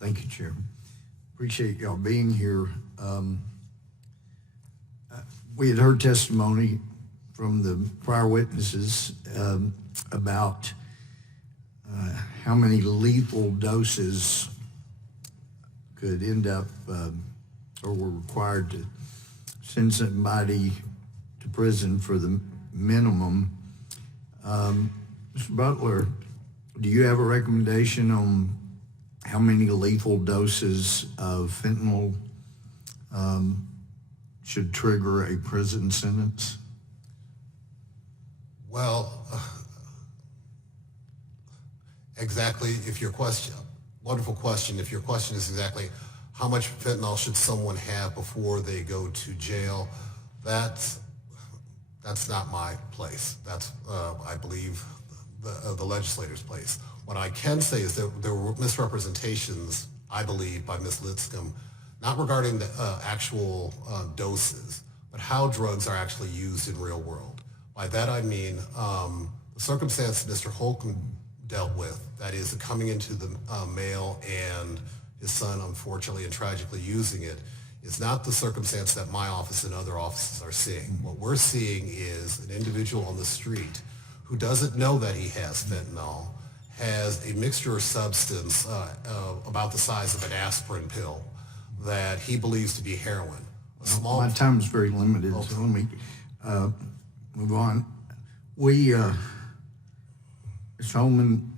Thank you, Chairman. Appreciate y'all being here. We had heard testimony from the prior witnesses about how many lethal doses could end up or were required to send somebody to prison for the minimum. Mr. Butler, do you have a recommendation on how many lethal doses of fentanyl should trigger a prison sentence? Well, exactly, if your question, wonderful question, if your question is exactly how much fentanyl should someone have before they go to jail, that's not my place. That's, I believe, the legislator's place. What I can say is that there were misrepresentations, I believe, by Ms. Lipscomb, not regarding the actual doses, but how drugs are actually used in real world. By that I mean the circumstance Mr. Holcomb dealt with, that is coming into the mail and his son unfortunately and tragically using it, is not the circumstance that my office and other offices are seeing. What we're seeing is an individual on the street who doesn't know that he has fentanyl, has a mixture of substance about the size of an aspirin pill that he believes to be heroin. My time is very limited, so let me move on. We, Mr. Holman,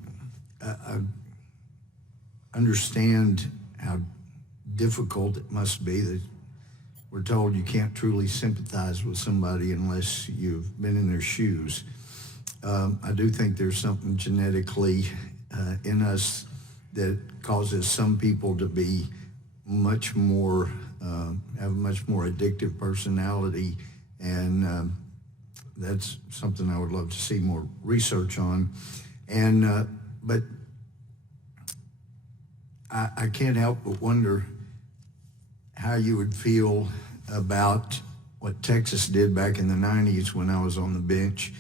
I understand how difficult it must be that we're told you can't truly sympathize with somebody unless you've been in their shoes. I do think there's something genetically in us that causes some people to be much more, have a much more addictive personality, and that's something I would love to see more research on. And but I can't help but wonder how you would feel about what Texas did back in the 90s when I was on the bench.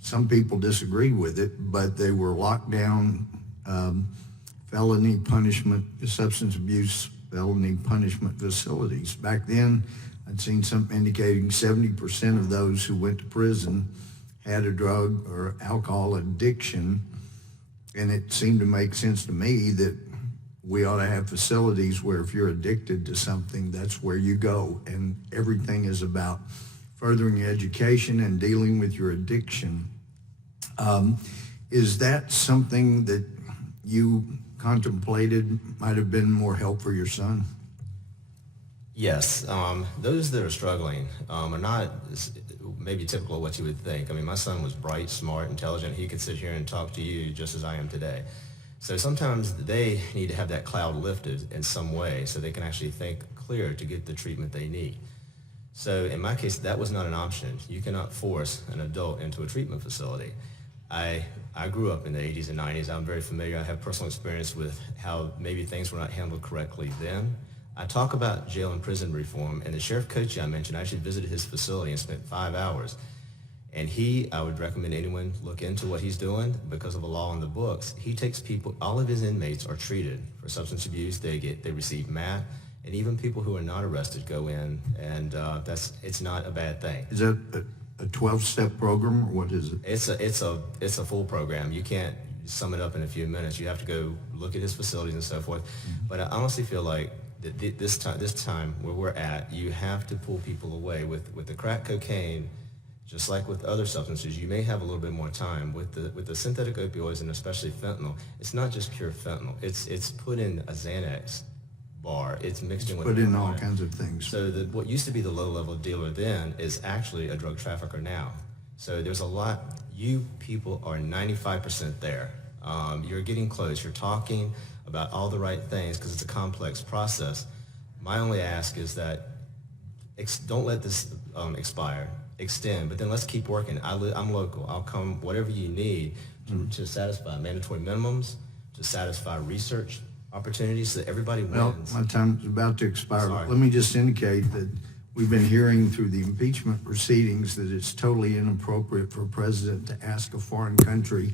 Some people disagreed with it, but they were locked down felony punishment, substance abuse felony punishment facilities. Back then, I'd seen something indicating 70% of those who went to prison had a drug or alcohol addiction, and it seemed to make sense to me that we ought to have facilities where if you're addicted to something, that's where you go, and everything is about furthering education and dealing with your addiction. Is that something that you contemplated might have been more help for your son? Yes, those that are struggling are not maybe typical of what you would think. I mean, my son was bright, smart, intelligent. He could sit here and talk to you just as I am today. So sometimes they need to have that cloud lifted in some way so they can actually think clear to get the treatment they need. So in my case, that was not an option. You cannot force an adult into a treatment facility. I grew up in the 80s and 90s. I'm very familiar. I have personal experience with how maybe things were not handled correctly then. I talk about jail and prison reform, and the Sheriff Coachee I mentioned, I actually visited his facility and spent 5 hours. And I would recommend anyone look into what he's doing because of a law in the books. He takes people, all of his inmates are treated for substance abuse. They receive MAT, and even people who are not arrested go in, and it's not a bad thing. Is that a 12-step program, or what is it? It's a full program. You can't sum it up in a few minutes. You have to go look at his facilities and so forth. Mm-hmm. But I honestly feel like this time where we're at, you have to pull people away. With the crack cocaine, just like with other substances, you may have a little bit more time. With the synthetic opioids, and especially fentanyl, it's not just pure fentanyl. It's put in a Xanax bar. It's mixed in with put in all kinds of things. So what used to be the low-level dealer then is actually a drug trafficker now. So there's a lot. You people are 95% there. You're getting close. You're talking about all the right things because it's a complex process. My only ask is that don't let this expire. Extend, but then let's keep working. I'm local. I'll come whatever you need to satisfy mandatory minimums, to satisfy research opportunities so that everybody wins. Well, my time is about to expire. Sorry. Let me just indicate that we've been hearing through the impeachment proceedings that it's totally inappropriate for a president to ask a foreign country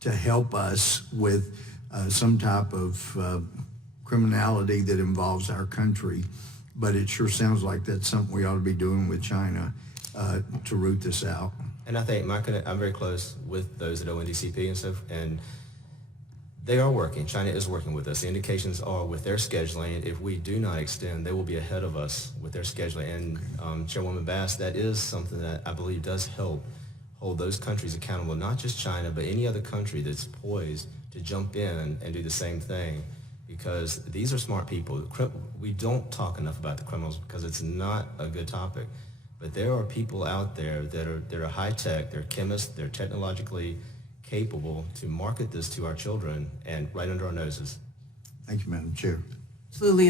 to help us with some type of criminality that involves our country. But it sure sounds like that's something we ought to be doing with China to root this out. And I think I'm very close with those at ONDCP and stuff, and they are working. China is working with us. The indications are with their scheduling. If we do not extend, they will be ahead of us with their scheduling. And Chairwoman Bass, that is something that I believe does help hold those countries accountable, not just China, but any other country that's poised to jump in and do the same thing. Because these are smart people. We don't talk enough about the criminals because it's not a good topic. But there are people out there that are high tech, they're chemists, they're technologically capable to market this to our children and right under our noses. Thank you, Madam Chair. Absolutely.